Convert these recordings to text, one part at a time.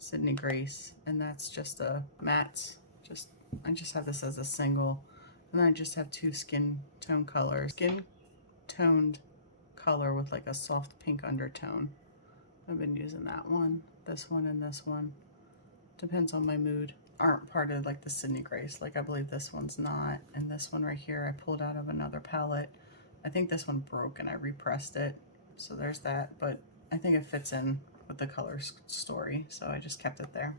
Sydney Grace, and that's just a matte. I just have this as a single, and then I just have two skin tone colors. Skin toned color with like a soft pink undertone. I've been using that one, this one, and this one. Depends on my mood. Aren't part of like the Sydney Grace. Like I believe this one's not, and this one right here I pulled out of another palette. I think this one broke and I repressed it, so there's that, but I think it fits in with the color story, so I just kept it there.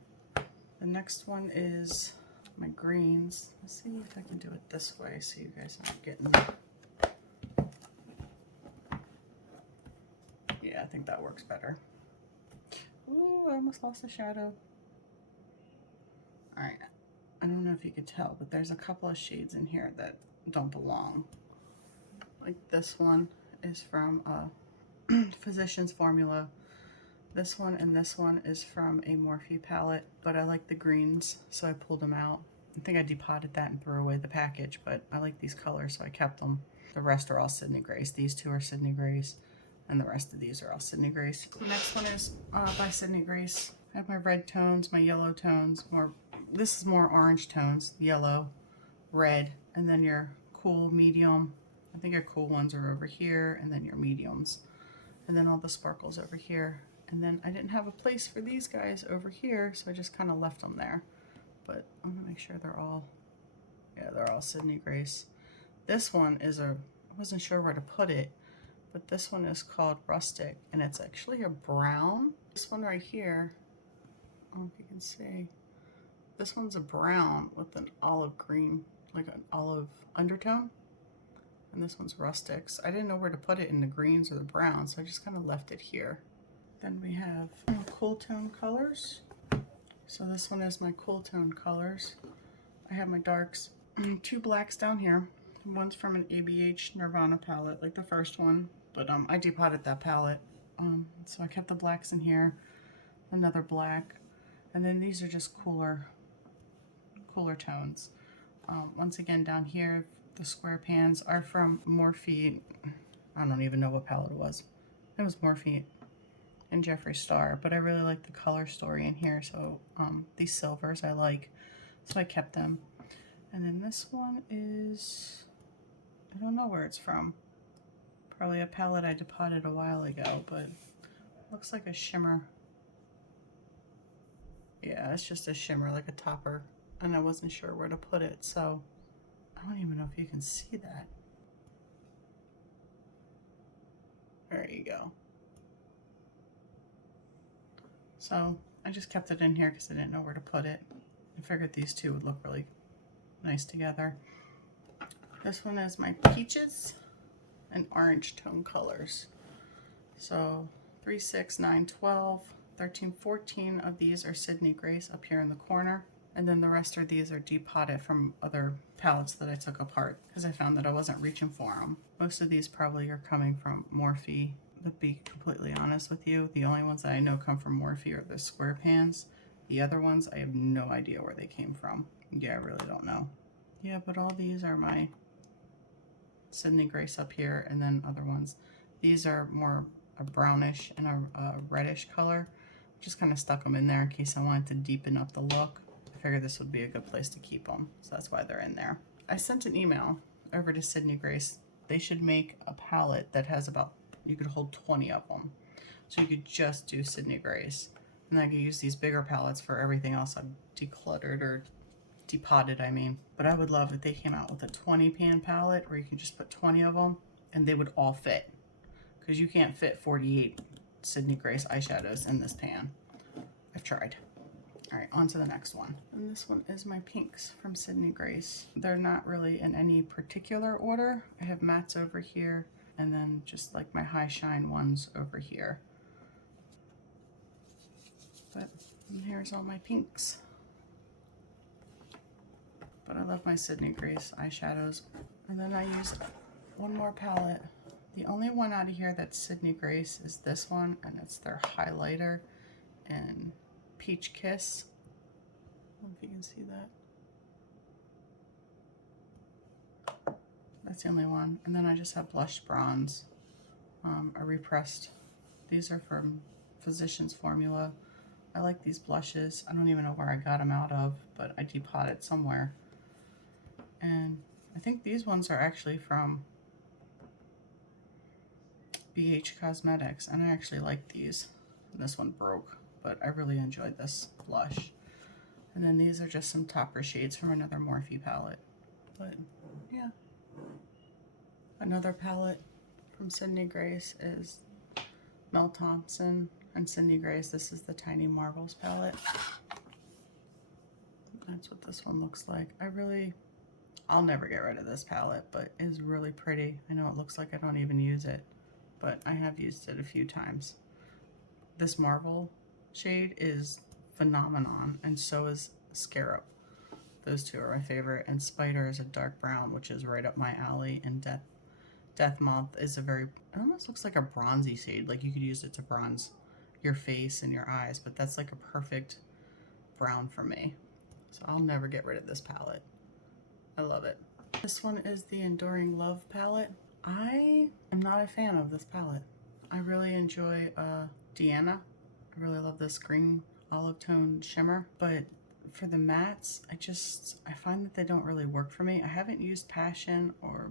The next one is my greens. Let's see if I can do it this way so you guys aren't getting... Yeah, I think that works better. Ooh, I almost lost a shadow. All right, I don't know if you could tell, but there's a couple of shades in here that don't belong. Like this one is from Physicians Formula. This one and this one is from a Morphe palette, but I like the greens, so I pulled them out. I think I depotted that and threw away the package, but I like these colors, so I kept them. The rest are all Sydney Grace. These two are Sydney Grace, and the rest of these are all Sydney Grace. The next one is by Sydney Grace. I have my red tones, my yellow tones, this is more orange tones, yellow, red, and then your cool, medium. I think your cool ones are over here, and then your mediums. And then all the sparkles over here. And then I didn't have a place for these guys over here, so I just kind of left them there. But I'm gonna make sure they're all, yeah, they're all Sydney Grace. This one is I wasn't sure where to put it, but this one is called Rustic, and it's actually a brown. This one right here, I don't know if you can see, this one's a brown with an olive green, like an olive undertone. And this one's Rustics. I didn't know where to put it in the greens or the browns, so I just kind of left it here. Then we have cool tone colors. So this one is my cool tone colors. I have my darks, two blacks down here. One's from an ABH Nirvana palette, like the first one, but I depotted that palette. So I kept the blacks in here, another black, and then these are just cooler tones. Once again, down here, the square pans are from Morphe. I don't even know what palette it was. It was Morphe and Jeffree Star, but I really like the color story in here, so these silvers I like, so I kept them. And then this one is, I don't know where it's from. Probably a palette I depotted a while ago, but looks like a shimmer. Yeah, it's just a shimmer, like a topper, and I wasn't sure where to put it, so I don't even know if you can see that. There you go. So I just kept it in here because I didn't know where to put it. I figured these two would look really nice together. This one is my peaches and orange tone colors. So 3, 6, 9, 12, 13, 14 of these are Sydney Grace up here in the corner. And then the rest of these are depotted from other palettes that I took apart because I found that I wasn't reaching for them. Most of these probably are coming from Morphe. To be completely honest with you, the only ones that I know come from Morphe are the square pans. The other ones, I have no idea where they came from. Yeah, I really don't know. Yeah, but all these are my Sydney Grace up here, and then other ones. These are more a brownish and a reddish color. Just kind of stuck them in there in case I wanted to deepen up the look. I figured this would be a good place to keep them, so that's why they're in there. I sent an email over to Sydney Grace. They should make a palette that has about, you could hold 20 of them. So you could just do Sydney Grace. And I could use these bigger palettes for everything else I've decluttered or depotted, I mean. But I would love if they came out with a 20 pan palette where you can just put 20 of them and they would all fit. Because you can't fit 48 Sydney Grace eyeshadows in this pan. I've tried. All right, on to the next one. And this one is my pinks from Sydney Grace. They're not really in any particular order. I have mattes over here, and then just like my high shine ones over here. But here's all my pinks. But I love my Sydney Grace eyeshadows. And then I use one more palette. The only one out of here that's Sydney Grace is this one, and it's their highlighter in Peach Kiss. I don't know if you can see that. That's the only one. And then I just have blush bronze, a repressed. These are from Physicians Formula. I like these blushes. I don't even know where I got them out of, but I depotted somewhere. And I think these ones are actually from BH Cosmetics, and I actually like these. And this one broke, but I really enjoyed this blush. And then these are just some topper shades from another Morphe palette. But yeah. Another palette from Sydney Grace is Mel Thompson and Sydney Grace. This is the Tiny Marbles palette. That's what this one looks like. I'll never get rid of this palette, but it's really pretty. I know it looks like I don't even use it, but I have used it a few times. This Marvel shade is phenomenon, and so is Scarab. Those two are my favorite, and Spider is a dark brown, which is right up my alley, and Death Moth is it almost looks like a bronzy shade, like you could use it to bronze your face and your eyes, but that's like a perfect brown for me. So I'll never get rid of this palette. I love it. This one is the Enduring Love palette. I am not a fan of this palette. I really enjoy Deanna. I really love this green olive tone shimmer, but for the mattes, I find that they don't really work for me. I haven't used Passion or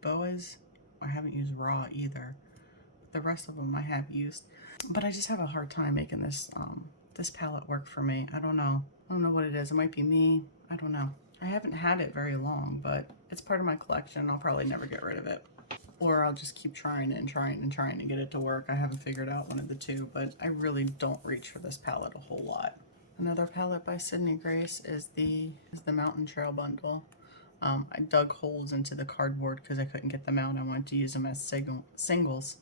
Boas. I haven't used Raw either. The rest of them I have used, but I just have a hard time making this this palette work for me. I don't know what it is. It might be me. I don't know. I haven't had it very long, but it's part of my collection. I'll probably never get rid of it, or I'll just keep trying to get it to work. I haven't figured out one of the two, but I really don't reach for this palette a whole lot. Another palette by Sydney Grace is the Mountain Trail bundle. I dug holes into the cardboard because I couldn't get them out. I wanted to use them as singles.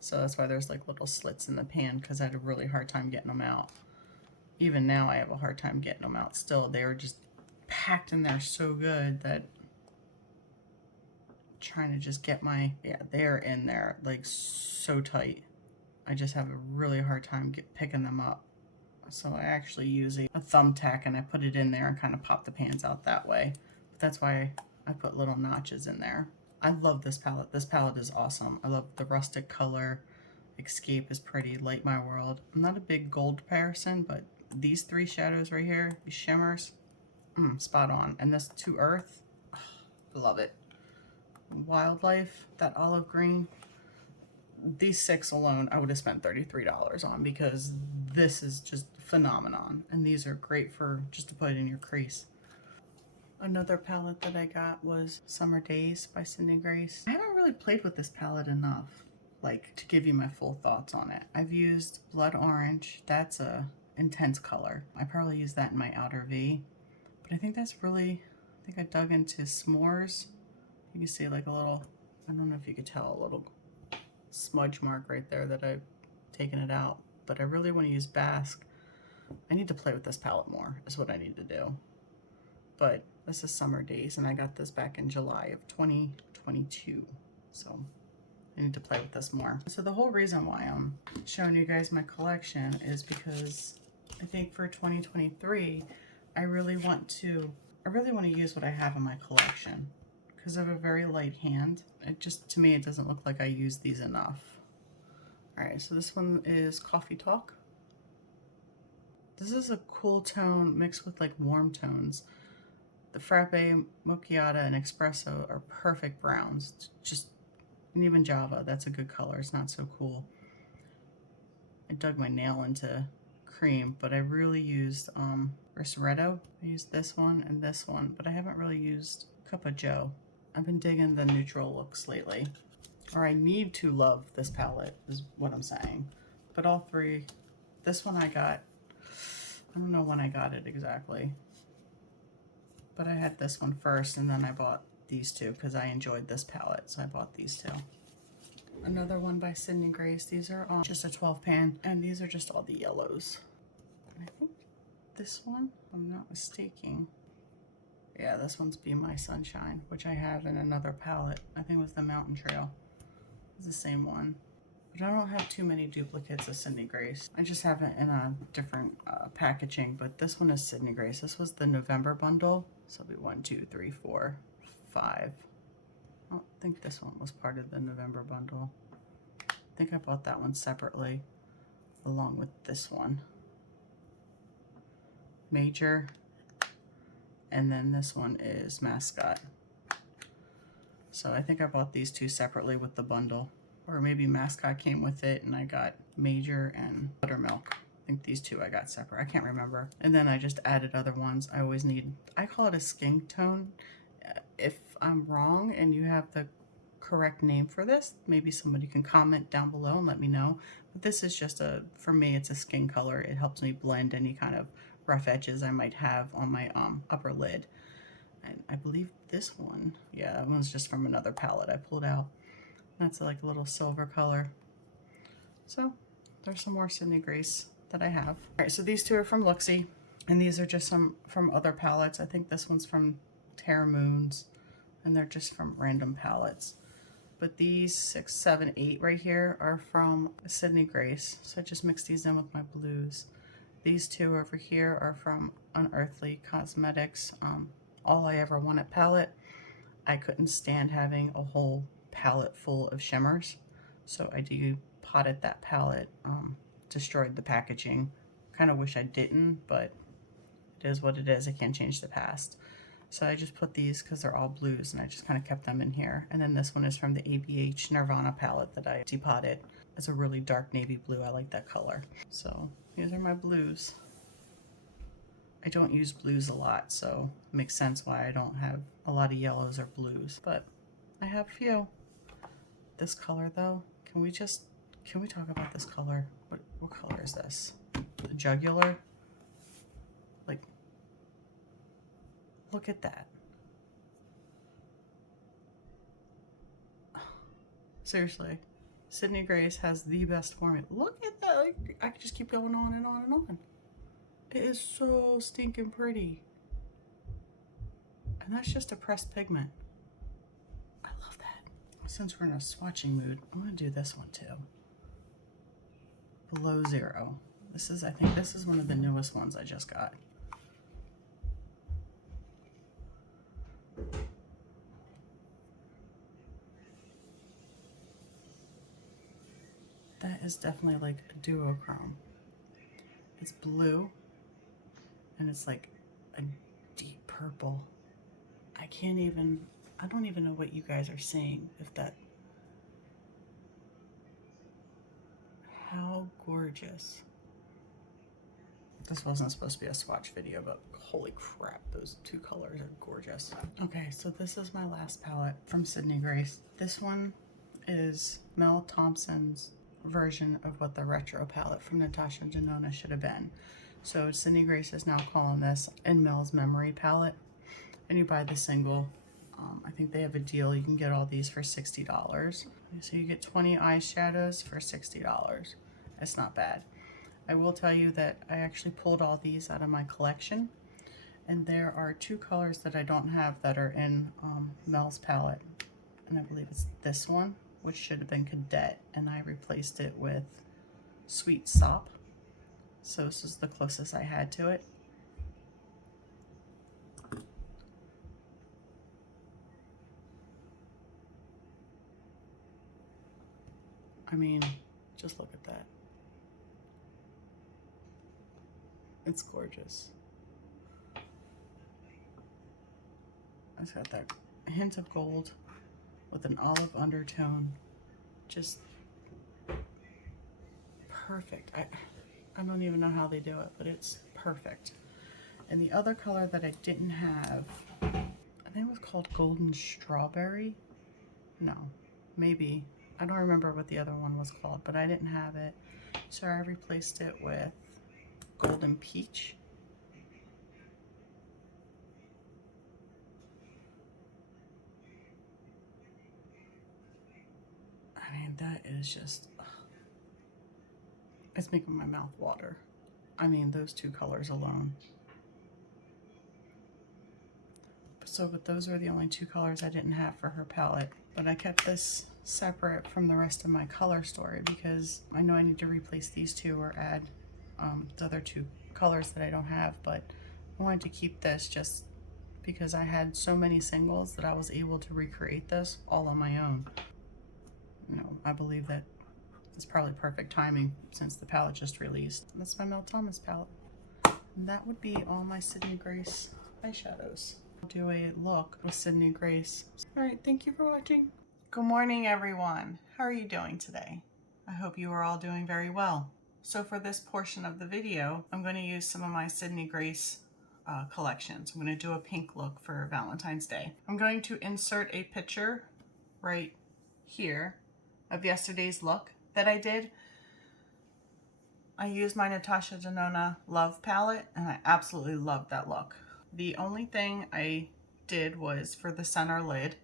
So that's why there's like little slits in the pan, because I had a really hard time getting them out. Even now I have a hard time getting them out still. They were just packed in there so good that trying to just get they're in there like so tight. I just have a really hard time picking them up. So I actually use a thumbtack and I put it in there and kind of pop the pans out that way. But that's why I put little notches in there. I love this palette. This palette is awesome. I love the rustic color. Escape is pretty. Light My World. I'm not a big gold person, but these three shadows right here, these shimmers, spot on. And this To Earth, love it. Wildlife, that olive green. These 6 alone, I would have spent $33 on, because this is just phenomenon. And these are great for just to put in your crease. Another palette that I got was Summer Days by Sydney Grace. I haven't really played with this palette enough, like, to give you my full thoughts on it. I've used Blood Orange. That's a intense color. I probably use that in my outer V. But I think I dug into S'mores. You can see like a little, I don't know if you could tell, a little smudge mark right there that I've taken it out. But I really want to use Basque. I need to play with this palette more, is what I need to do. But this is Summer Days, and I got this back in July of 2022. So I need to play with this more. So the whole reason why I'm showing you guys my collection is because I think for 2023, I really want to use what I have in my collection, because I have a very light hand. To me, it doesn't look like I use these enough. All right, so this one is Coffee Talk. This is a cool tone mixed with like warm tones. The Frappe, Macchiato, and Espresso are perfect browns. And even Java, that's a good color. It's not so cool. I dug my nail into cream, but I really used Ristretto. I used this one and this one, but I haven't really used Cup of Joe. I've been digging the neutral looks lately. Or I need to love this palette, is what I'm saying. But all three, this one I got, I don't know when I got it exactly, but I had this one first, and then I bought these two because I enjoyed this palette, so I bought these two. Another one by Sydney Grace. These are just a 12 pan, and these are just all the yellows. And I think this one, if I'm not mistaken, yeah, this one's Be My Sunshine, which I have in another palette. I think it was the Mountain Trail. It's the same one. But I don't have too many duplicates of Sydney Grace. I just have it in a different packaging, but this one is Sydney Grace. This was the November bundle. So it'll be 1, 2, 3, 4, 5. I don't think this one was part of the November bundle. I think I bought that one separately along with this one. Major, and then this one is Mascot. So I think I bought these two separately with the bundle, or maybe Mascot came with it and I got Major and Buttermilk. I think these two I got separate. I can't remember. And then I just added other ones. I always need, I call it a skin tone. If I'm wrong and you have the correct name for this, maybe somebody can comment down below and let me know. But this is just a, for me, it's a skin color. It helps me blend any kind of rough edges I might have on my upper lid. And I believe this one, yeah, that one's just from another palette I pulled out. That's like a little silver color. So there's some more Sydney Grace that I have. All right, so these two are from Luxie, and these are just some from other palettes. I think this one's from Terra Moons, and they're just from random palettes. But these 6, 7, 8 right here are from Sydney Grace. So I just mixed these in with my blues. These two over here are from Unearthly Cosmetics. All I Ever Wanted palette. I couldn't stand having a whole palette full of shimmers, so I depotted that palette, destroyed the packaging. Kind of wish I didn't, but it is what it is. I can't change the past. So I just put these because they're all blues, and I just kind of kept them in here. And then this one is from the ABH Nirvana palette that I depotted. It's a really dark navy blue. I like that color. So these are my blues. I don't use blues a lot, so it makes sense why I don't have a lot of yellows or blues, but I have a few. This color though, can we talk about this color? What color is this? The Jugular? Like, look at that. Seriously, Sydney Grace has the best formula. Look at that, like, I could just keep going on and on and on. It is so stinking pretty. And that's just a pressed pigment. I love that. Since we're in a swatching mood, I'm gonna do this one too. Below Zero. This is, I think this is one of the newest ones I just got. That is definitely like a duochrome. It's blue, and it's like a deep purple. I don't even know what you guys are seeing. How gorgeous. This wasn't supposed to be a swatch video, but holy crap, those two colors are gorgeous. Okay, so this is my last palette from Sydney Grace. This one is Mel Thompson's version of what the retro palette from Natasha Denona should have been. So Sydney Grace is now calling this In Mel's Memory palette, and you buy the single. I think they have a deal. You can get all these for $60. So you get 20 eyeshadows for $60. It's not bad. I will tell you that I actually pulled all these out of my collection, and there are two colors that I don't have that are in Mel's palette, and I believe it's this one, which should have been Cadet, and I replaced it with Sweet Sop. So this is the closest I had to it. I mean, just look at that. It's gorgeous. It's got that hint of gold with an olive undertone. Just perfect. I don't even know how they do it, but it's perfect. And the other color that I didn't have, I think it was called Golden Strawberry. No, maybe. I don't remember what the other one was called, but I didn't have it. So I replaced it with Golden Peach. I mean, that is just, it's making my mouth water. I mean, those two colors alone. But those were the only two colors I didn't have for her palette. But I kept this separate from the rest of my color story because I know I need to replace these two or add the other two colors that I don't have. But I wanted to keep this just because I had so many singles that I was able to recreate this all on my own. You know, I believe that it's probably perfect timing since the palette just released. That's my Mel Thomas palette. And that would be all my Sydney Grace eyeshadows. I'll do a look with Sydney Grace. All right, thank you for watching. Good morning, everyone. How are you doing today? I hope you are all doing very well. So for this portion of the video, I'm going to use some of my Sydney Grace collections. I'm going to do a pink look for Valentine's Day. I'm going to insert a picture right here of yesterday's look that I did. I used my Natasha Denona Love palette and I absolutely loved that look. The only thing I did was for the center lid,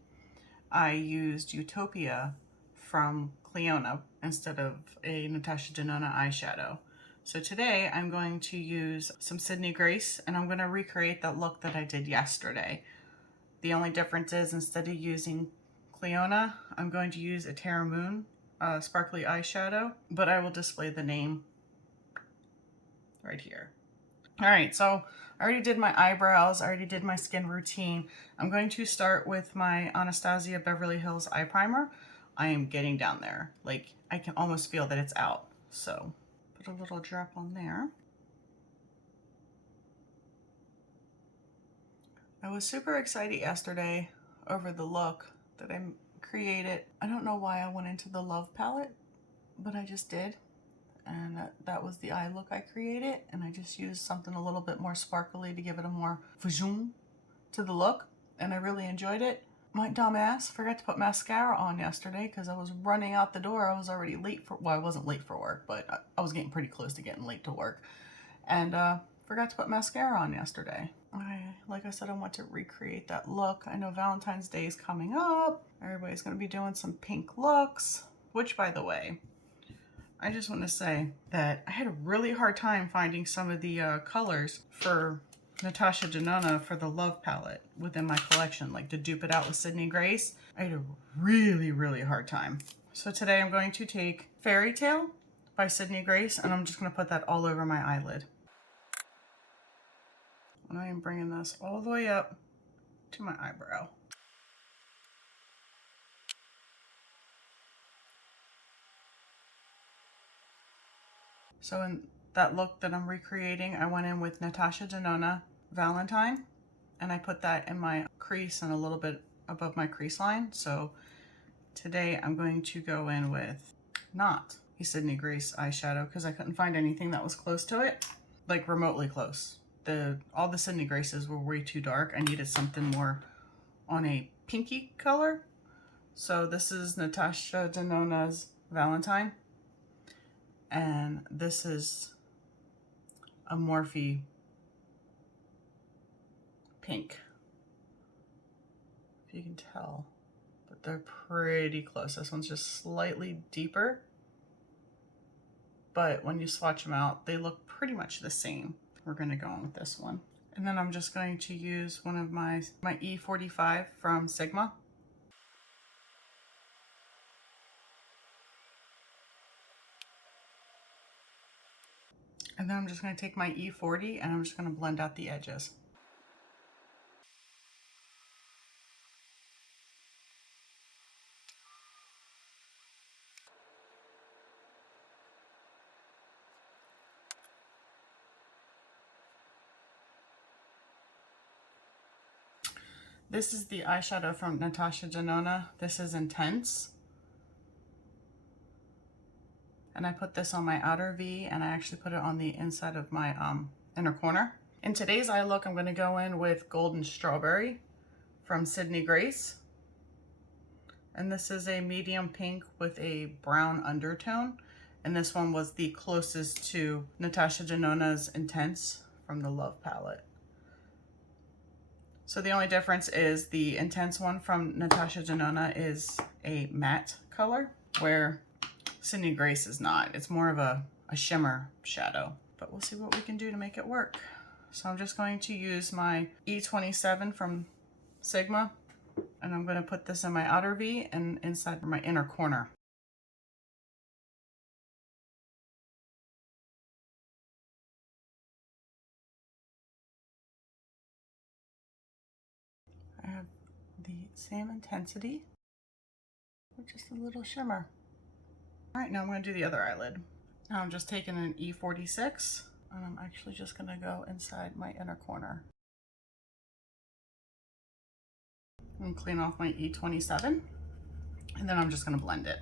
I used Utopia from Cliona instead of a Natasha Denona eyeshadow. So today I'm going to use some Sydney Grace and I'm going to recreate that look that I did yesterday. The only difference is instead of using Cliona, I'm going to use a Terra Moon sparkly eyeshadow, but I will display the name right here. All right, so I already did my eyebrows, I already did my skin routine. I'm going to start with my Anastasia Beverly Hills eye primer. I am getting down there. Like, I can almost feel that it's out. So, put a little drop on there. I was super excited yesterday over the look that I created. I don't know why I went into the Love palette, but I just did. And that was the eye look I created, and I just used something a little bit more sparkly to give it a more vajoom to the look, and I really enjoyed it. My dumb ass forgot to put mascara on yesterday because I was running out the door. I was already late for, well, I wasn't late for work, but I was getting pretty close to getting late to work, and forgot to put mascara on yesterday. Like I said, I want to recreate that look. I know Valentine's Day is coming up. Everybody's going to be doing some pink looks, which, by the way, I just want to say that I had a really hard time finding some of the colors for Natasha Denona for the Love palette within my collection, like to dupe it out with Sydney Grace. I had a really, really hard time. So today I'm going to take Fairytale by Sydney Grace and I'm just going to put that all over my eyelid. And I am bringing this all the way up to my eyebrow. So in that look that I'm recreating, I went in with Natasha Denona Valentine, and I put that in my crease and a little bit above my crease line. So today I'm going to go in with not a Sydney Grace eyeshadow because I couldn't find anything that was close to it, like remotely close. All the Sydney Graces were way too dark. I needed something more on a pinky color. So this is Natasha Denona's Valentine. And this is a Morphe pink, if you can tell, but they're pretty close. This one's just slightly deeper, but when you swatch them out, they look pretty much the same. We're gonna go on with this one. And then I'm just going to use one of my E45 from Sigma. And then I'm just going to take my E40 and I'm just going to blend out the edges. This is the eyeshadow from Natasha Denona. This is Intense. And I put this on my outer V and I actually put it on the inside of my inner corner. In today's eye look, I'm going to go in with Golden Strawberry from Sydney Grace. And this is a medium pink with a brown undertone. And this one was the closest to Natasha Denona's Intense from the Love palette. So the only difference is the Intense one from Natasha Denona is a matte color, where Sydney Grace is not. It's more of a shimmer shadow, but we'll see what we can do to make it work. So I'm just going to use my E27 from Sigma, and I'm going to put this in my outer V and inside my inner corner. I have the same intensity with just a little shimmer. All right, now I'm going to do the other eyelid. Now I'm just taking an E46. And I'm actually just gonna go inside my inner corner. And clean off my E27. And then I'm just gonna blend it.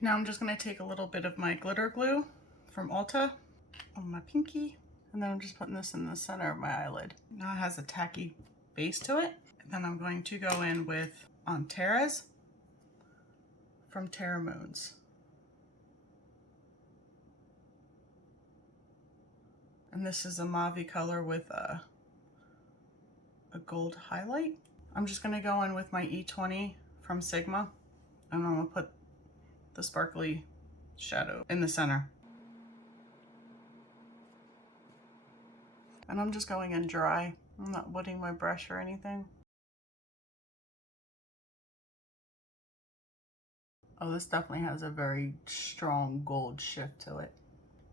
Now I'm just gonna take a little bit of my glitter glue from Ulta on my pinky. And then I'm just putting this in the center of my eyelid. Now it has a tacky base to it. And then I'm going to go in with Antares from Terra Moons. And this is a mauve color with a gold highlight. I'm just gonna go in with my E20 from Sigma, and I'm gonna put the sparkly shadow in the center. And I'm just going in dry. I'm not wetting my brush or anything. Oh, this definitely has a very strong gold shift to it.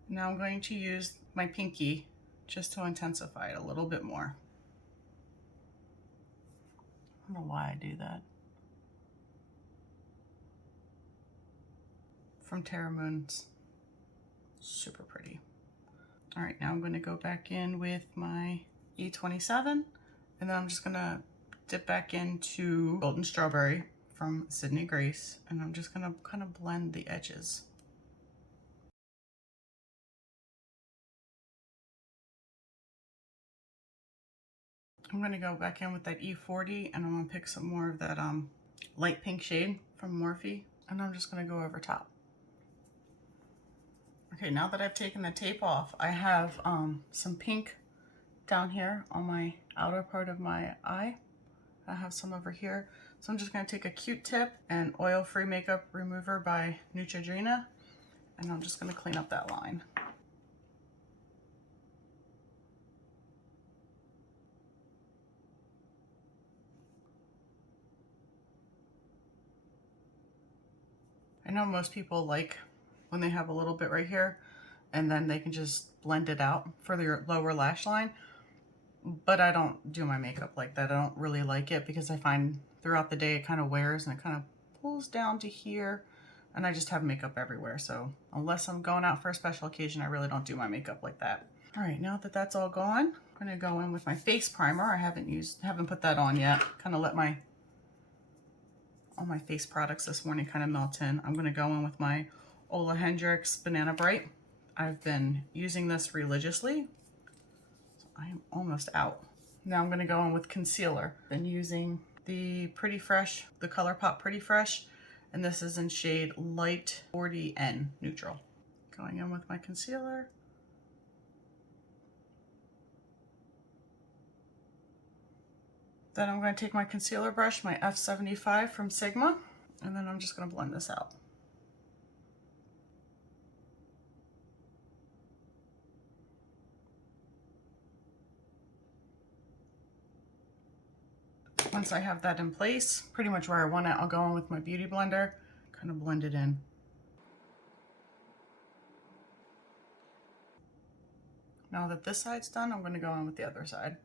Now I'm going to use my pinky just to intensify it a little bit more. I don't know why I do that. From Terra Moons. Super pretty. All right, now I'm going to go back in with my E27, and then I'm just going to dip back into Golden Strawberry from Sydney Grace, and I'm just going to kind of blend the edges. I'm going to go back in with that E40, and I'm going to pick some more of that light pink shade from Morphe, and I'm just going to go over top. Okay, now that I've taken the tape off, I have some pink down here on my outer part of my eye. I have some over here. So I'm just going to take a Q-tip and oil-free makeup remover by Neutrogena, and I'm just going to clean up that line. I know most people like when they have a little bit right here, and then they can just blend it out for their lower lash line. But I don't do my makeup like that. I don't really like it because I find throughout the day it kind of wears and it kind of pulls down to here, and I just have makeup everywhere. So unless I'm going out for a special occasion, I really don't do my makeup like that. All right, now that that's all gone, I'm gonna go in with my face primer. I haven't put that on yet. Kind of let all my face products this morning kind of melt in. I'm gonna go in with my OleHenriksen Banana Bright. I've been using this religiously. I am almost out. Now I'm gonna go in with concealer. Been using the Pretty Fresh, the Colourpop Pretty Fresh, and this is in shade Light 40N Neutral. Going in with my concealer. Then I'm gonna take my concealer brush, my F75 from Sigma, and then I'm just gonna blend this out. Once I have that in place, pretty much where I want it, I'll go in with my Beauty Blender, kind of blend it in. Now that this side's done, I'm going to go in with the other side.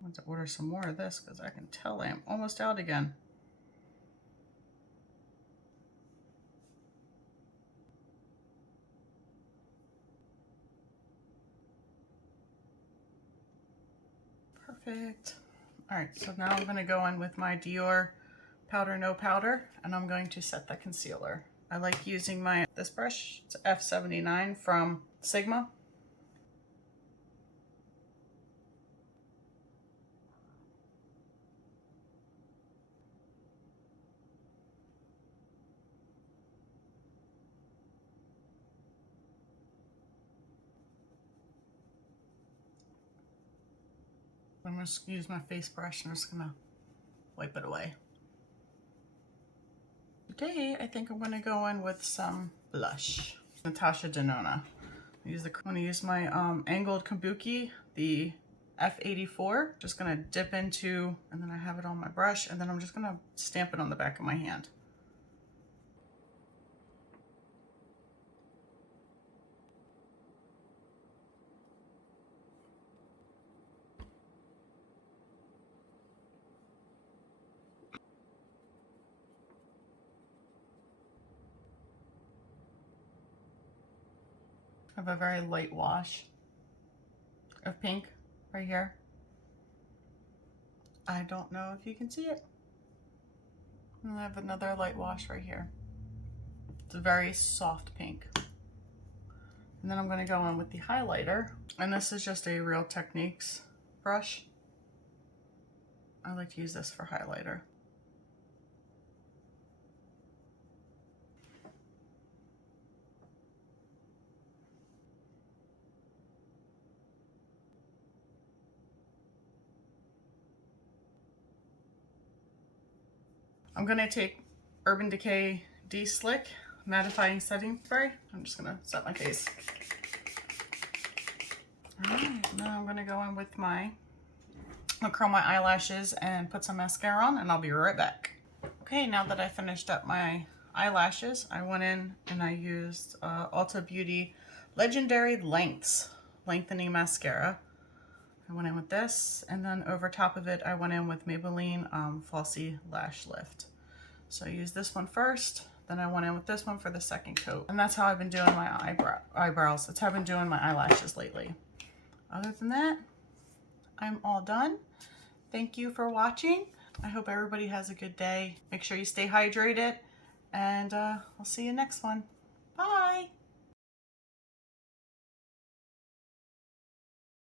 I want to order some more of this because I can tell I am almost out again. Perfect. All right, so now I'm going to go in with my Dior Powder No Powder, and I'm going to set the concealer. I like using this brush. It's F79 from Sigma. I'm going to use my face brush and I'm just going to wipe it away. Today, I think I'm going to go in with some blush. Natasha Denona. I'm gonna use my angled kabuki, the F84. Just gonna dip into, and then I have it on my brush, and then I'm just gonna stamp it on the back of my hand. I have a very light wash of pink right here. I don't know if you can see it. And I have another light wash right here. It's a very soft pink. And then I'm going to go in with the highlighter. And this is just a Real Techniques brush. I like to use this for highlighter. I'm going to take Urban Decay De-Slick Mattifying Setting Spray. I'm just going to set my face. Alright, now I'm going to go in with I'll curl my eyelashes and put some mascara on, and I'll be right back. Okay, now that I finished up my eyelashes, I went in and I used Ulta Beauty Legendary Lengths Lengthening Mascara. I went in with this, and then over top of it, I went in with Maybelline Falsies Lash Lift. So I used this one first, then I went in with this one for the second coat. And that's how I've been doing my eyebrows. That's how I've been doing my eyelashes lately. Other than that, I'm all done. Thank you for watching. I hope everybody has a good day. Make sure you stay hydrated, and I'll see you next one. Bye.